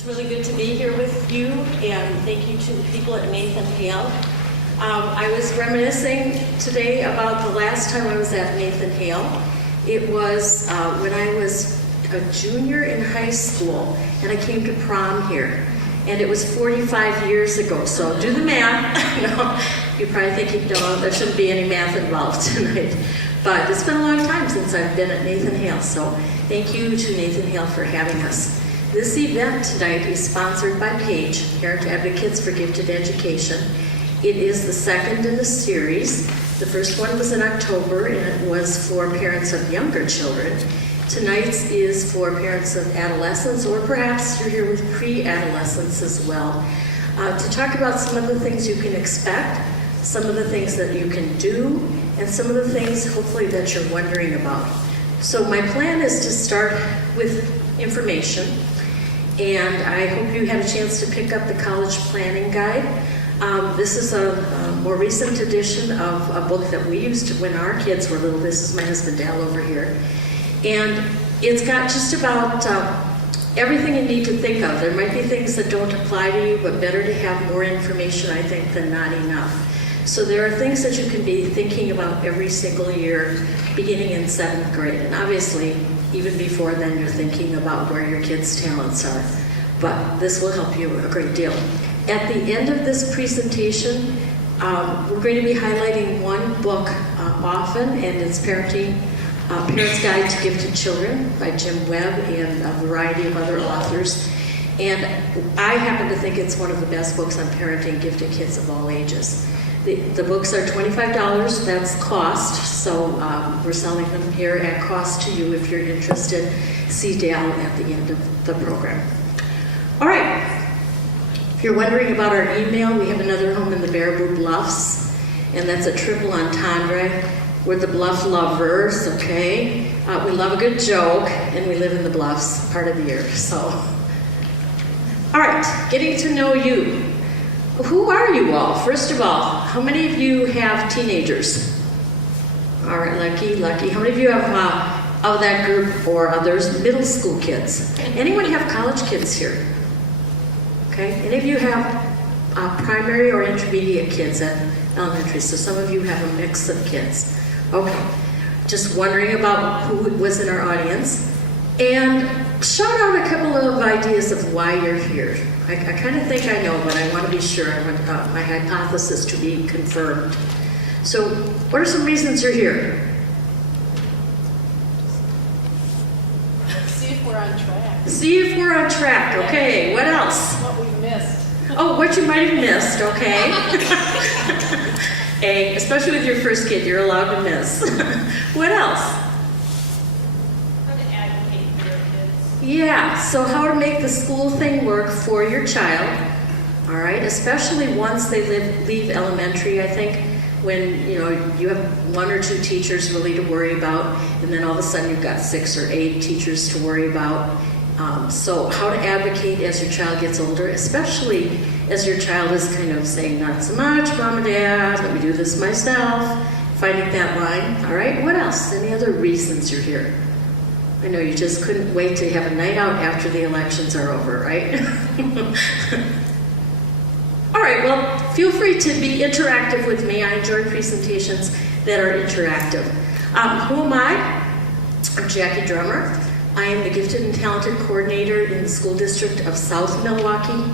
It's really good to be here with you, and thank you to the people at Nathan Hale. I was reminiscing today about the last time I was at Nathan Hale. It was when I was a junior in high school, and I came to prom here. And it was 45 years ago, so do the math. No, you're probably thinking, no, there shouldn't be any math involved tonight. But it's been a long time since I've been at Nathan Hale, so thank you to Nathan Hale for having us. This event tonight is sponsored by Page, Parent Advocates for Gifted Education. It is the second in the series. The first one was in October, and it was for parents of younger children. Tonight's is for parents of adolescents, or perhaps you're here with pre-adolescents as well, to talk about some of the things you can expect, some of the things that you can do, and some of the things, hopefully, that you're wondering about. So my plan is to start with information, and I hope you had a chance to pick up the College Planning Guide. This is a more recent edition of a book that we used when our kids were little. This is my husband, Dal, over here. And it's got just about everything you need to think of. There might be things that don't apply to you, but better to have more information, I think, than not enough. So there are things that you can be thinking about every single year, beginning in 7th grade. And obviously, even before then, you're thinking about where your kids' talents are. But this will help you a great deal. At the end of this presentation, we're going to be highlighting one book often, and it's Parent's Guide to Gifted Children by Jim Webb and a variety of other authors. And I happen to think it's one of the best books on parenting gifted kids of all ages. The books are $25, that's cost, so we're selling them here at cost to you. If you're interested, see Dal at the end of the program. All right, if you're wondering about our email, we have another home in the Baraboo Bluffs, and that's a triple entendre. We're the Bluff lovers, okay? We love a good joke, and we live in the Bluffs part of the year, so. All right, getting to know you. Who are you all? First of all, how many of you have teenagers? All right, lucky. How many of you have, of that group or others, middle school kids? Anyone have college kids here? Okay, any of you have primary or intermediate kids at elementary? So some of you have a mix of kids. Okay, just wondering about who was in our audience. And shout out a couple of ideas of why you're here. I kind of think I know, but I want to be sure. I want my hypothesis to be confirmed. So what are some reasons you're here? See if we're on track. See if we're on track, okay. What else? What we've missed. Oh, what you might have missed, okay. Hey, especially with your first kid, you're allowed to miss. What else? How to advocate for your kids. Yeah, so how to make the school thing work for your child, all right, especially once they leave elementary, I think, when you have 1 or 2 teachers really to worry about, and then all of a sudden you've got 6 or 8 teachers to worry about. So how to advocate as your child gets older, especially as your child is kind of saying, not so much, Mom and Dad, let me do this myself, finding that line. All right, what else? Any other reasons you're here? I know you just couldn't wait to have a night out after the elections are over, right? All right, well, feel free to be interactive with me. I enjoy presentations that are interactive. Who am I? I'm Jackie Drummer. I am the Gifted and Talented Coordinator in the School District of South Milwaukee,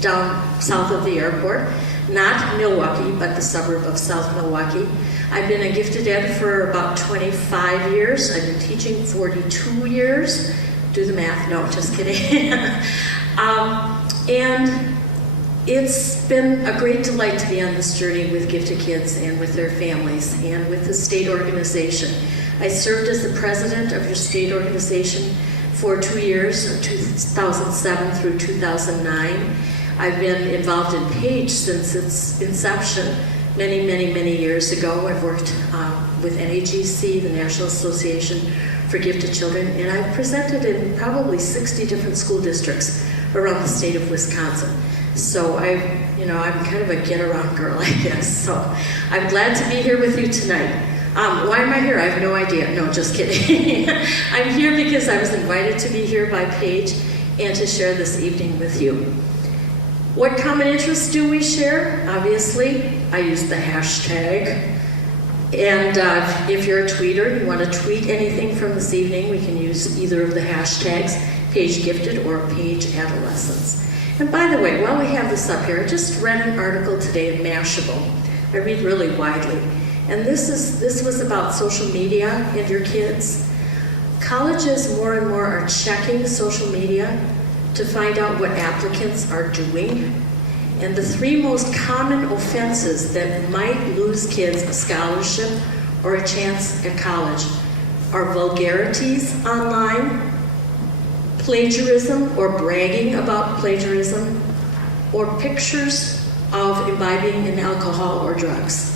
down south of the airport. Not Milwaukee, but the suburb of South Milwaukee. I've been a gifted ed for about 25 years. I've been teaching 42 years. Do the math, no, just kidding. And it's been a great delight to be on this journey with gifted kids and with their families and with the state organization. I served as the president of your state organization for 2 years, 2007 through 2009. I've been involved in Page since its inception many years ago. I've worked with NAGC, the National Association for Gifted Children, and I've presented in probably 60 different school districts around the state of Wisconsin. So I'm kind of a get-around girl, I guess. So I'm glad to be here with you tonight. Why am I here? I have no idea. No, just kidding. I'm here because I was invited to be here by Paige, and to share this evening with you. What common interests do we share? Obviously, I use the hashtag. And if you're a tweeter, you want to tweet anything from this evening, we can use either of the hashtags, Page Gifted or Page Adolescence. And by the way, while we have this up here, I just read an article today in Mashable. I read really widely. And this was about social media and your kids. Colleges more and more are checking social media to find out what applicants are doing. And the 3 most common offenses that might lose kids a scholarship or a chance at college are vulgarities online, plagiarism or bragging about plagiarism, or pictures of imbibing in alcohol or drugs.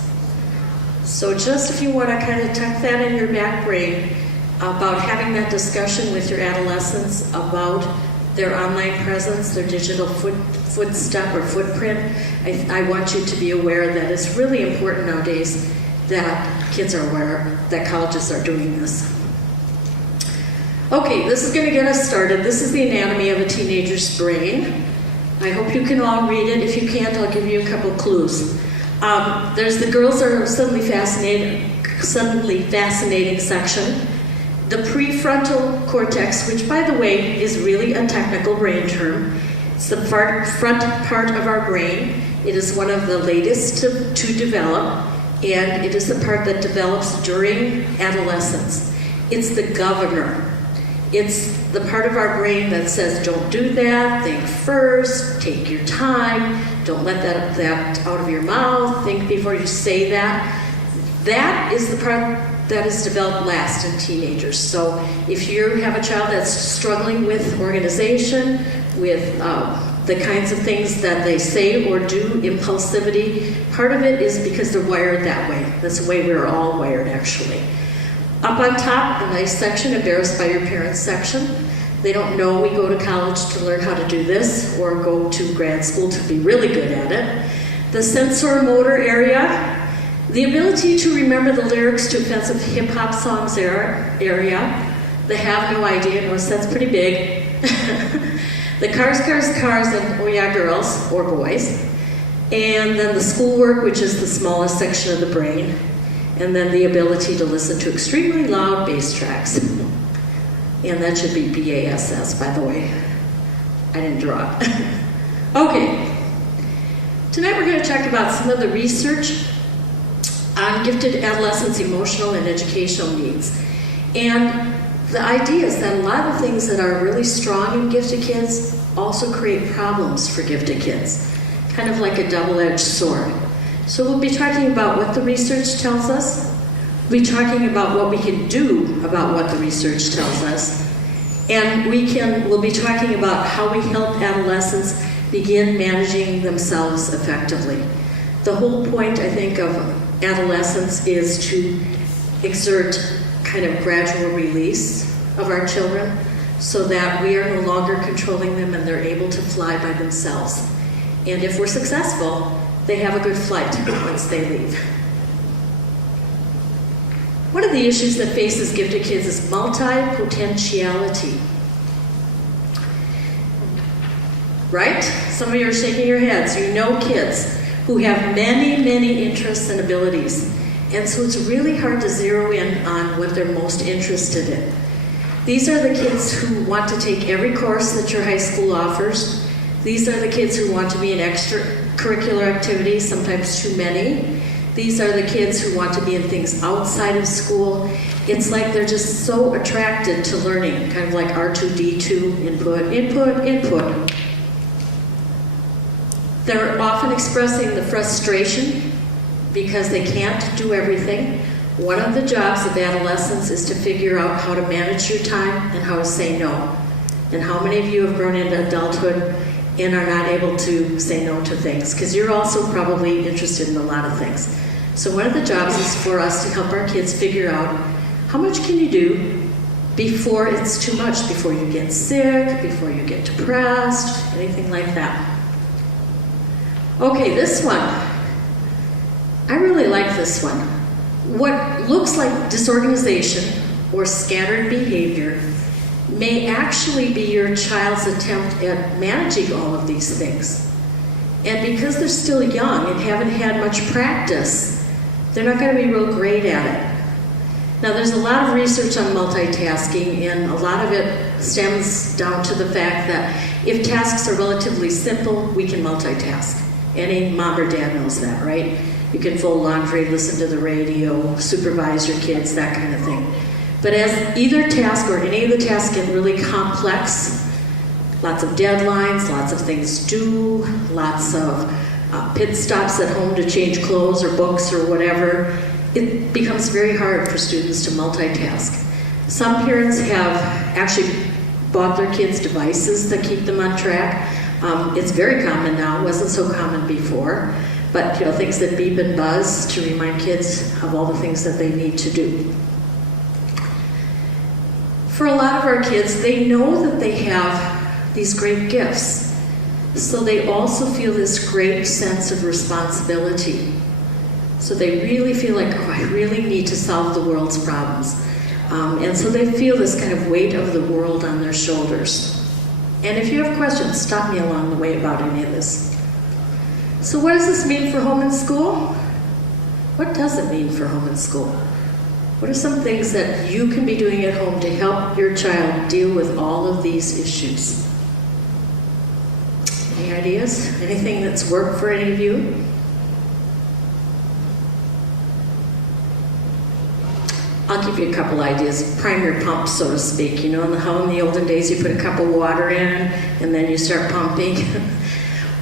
So just if you want to kind of tuck that in your back brain about having that discussion with your adolescents about their online presence, their digital footstep or footprint, I want you to be aware that it's really important nowadays that kids are aware that colleges are doing this. Okay, this is going to get us started. This is the anatomy of a teenager's brain. I hope you can all read it. If you can't, I'll give you a couple clues. There's the girls are suddenly fascinating section. The prefrontal cortex, which by the way is really a technical brain term. It's the front part of our brain. It is one of the latest to develop, and it is the part that develops during adolescence. It's the governor. It's the part of our brain that says, don't do that, think first, take your time, don't let that out of your mouth, think before you say that. That is the part that is developed last in teenagers. So if you have a child that's struggling with organization, with the kinds of things that they say or do, impulsivity, part of it is because they're wired that way. That's the way we're all wired, actually. Up on top, a nice section, embarrassed by your parents section. They don't know we go to college to learn how to do this or go to grad school to be really good at it. The sensor motor area, the ability to remember the lyrics to offensive hip-hop songs area. The have no idea, no, that's pretty big. The cars, and oh yeah, girls or boys. And then the schoolwork, which is the smallest section of the brain. And then the ability to listen to extremely loud bass tracks. And that should be BASS, by the way. I didn't draw it. Okay. Tonight we're going to talk about some of the research on gifted adolescents' emotional and educational needs. And the idea is that a lot of the things that are really strong in gifted kids also create problems for gifted kids. Kind of like a double-edged sword. So we'll be talking about what the research tells us. We'll be talking about what we can do about what the research tells us. And we'll be talking about how we help adolescents begin managing themselves effectively. The whole point, I think, of adolescence is to exert kind of gradual release of our children so that we are no longer controlling them and they're able to fly by themselves. And if we're successful, they have a good flight once they leave. One of the issues that faces gifted kids is multi-potentiality. Right? Some of you are shaking your heads. You know kids who have many, many interests and abilities. And so it's really hard to zero in on what they're most interested in. These are the kids who want to take every course that your high school offers. These are the kids who want to be in extracurricular activities, sometimes too many. These are the kids who want to be in things outside of school. It's like they're just so attracted to learning, kind of like R2-D2, input. They're often expressing the frustration because they can't do everything. One of the jobs of adolescents is to figure out how to manage your time and how to say no. And how many of you have grown into adulthood and are not able to say no to things? Because you're also probably interested in a lot of things. So one of the jobs is for us to help our kids figure out how much can you do before it's too much, before you get sick, before you get depressed, anything like that. Okay, this one. I really like this one. What looks like disorganization or scattered behavior may actually be your child's attempt at managing all of these things. And because they're still young and haven't had much practice, they're not going to be real great at it. Now, there's a lot of research on multitasking, and a lot of it stems down to the fact that if tasks are relatively simple, we can multitask. Any mom or dad knows that, right? You can fold laundry, listen to the radio, supervise your kids, that kind of thing. But as either task or any of the tasks get really complex, lots of deadlines, lots of things due, lots of pit stops at home to change clothes or books or whatever, it becomes very hard for students to multitask. Some parents have actually bought their kids devices that keep them on track. It's very common now, it wasn't so common before, but things that beep and buzz to remind kids of all the things that they need to do. For a lot of our kids, they know that they have these great gifts, so they also feel this great sense of responsibility. So they really feel like, oh, I really need to solve the world's problems. And so they feel this kind of weight of the world on their shoulders. And if you have questions, stop me along the way about any of this. So what does this mean for home and school? What does it mean for home and school? What are some things that you can be doing at home to help your child deal with all of these issues? Any ideas? Anything that's worked for any of you? I'll give you a couple ideas. Prime your pump, so to speak. How in the olden days you put a cup of water in and then you start pumping.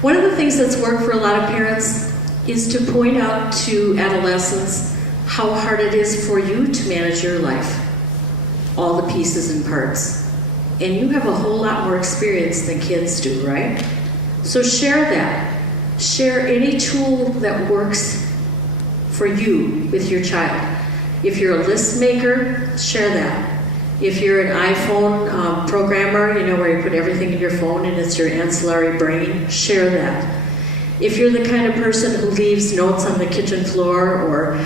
One of the things that's worked for a lot of parents is to point out to adolescents how hard it is for you to manage your life, all the pieces and parts. And you have a whole lot more experience than kids do, right? So share that. Share any tool that works for you with your child. If you're a list maker, share that. If you're an iPhone programmer, where you put everything in your phone and it's your ancillary brain, share that. If you're the kind of person who leaves notes on the kitchen floor or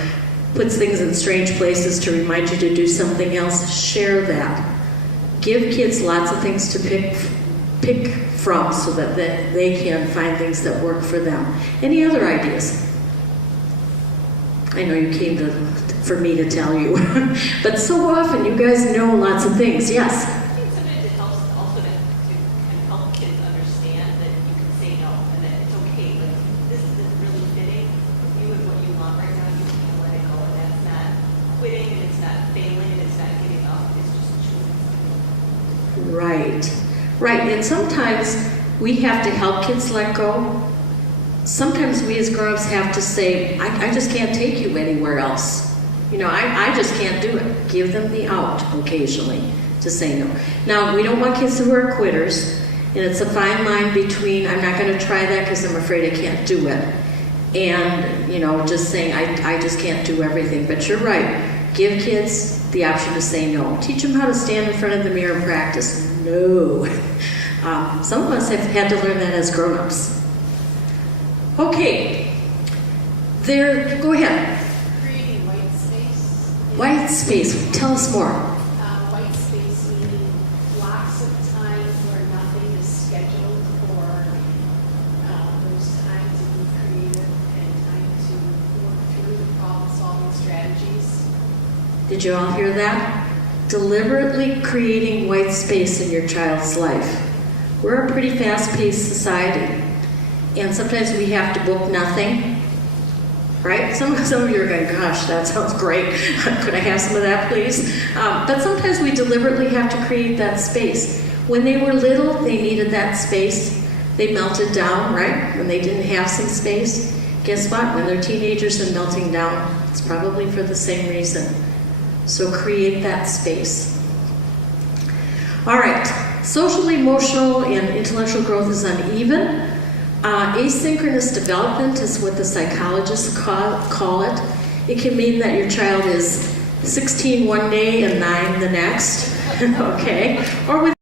puts things in strange places to remind you to do something else, share that. Give kids lots of things to pick from so that they can find things that work for them. Any other ideas? I know you came for me to tell you, but so often you guys know lots of things. Yes? I think some of it helps also to kind of help kids understand that you can say no and that it's okay. Like, this is really fitting with you and what you want right now. You can let it go, and that's not quitting, and it's not failing, and it's not giving up. It's just choosing. Right. And sometimes we have to help kids let go. Sometimes we as grown-ups have to say, I just can't take you anywhere else. I just can't do it. Give them the out occasionally to say no. Now, we don't want kids who are quitters, and it's a fine line between I'm not going to try that because I'm afraid I can't do it, and, just saying I just can't do everything. But you're right. Give kids the option to say no. Teach them how to stand in front of the mirror and practice. No. Some of us have had to learn that as grown-ups. Okay, go ahead. Creating white space. White space, tell us more. White space meaning blocks of time where nothing is scheduled for those times to be creative and time to work through the problem-solving strategies. Did you all hear that? Deliberately creating white space in your child's life. We're a pretty fast-paced society. And sometimes we have to book nothing, right? Some of you are going, gosh, that sounds great. Could I have some of that, please? But sometimes we deliberately have to create that space. When they were little, they needed that space. They melted down, right? When they didn't have some space. Guess what? When they're teenagers and melting down, it's probably for the same reason. So create that space. All right. Social, emotional, and intellectual growth is uneven. Asynchronous development is what the psychologists call it. It can mean that your child is 16 one day and 9 the next, okay? Or with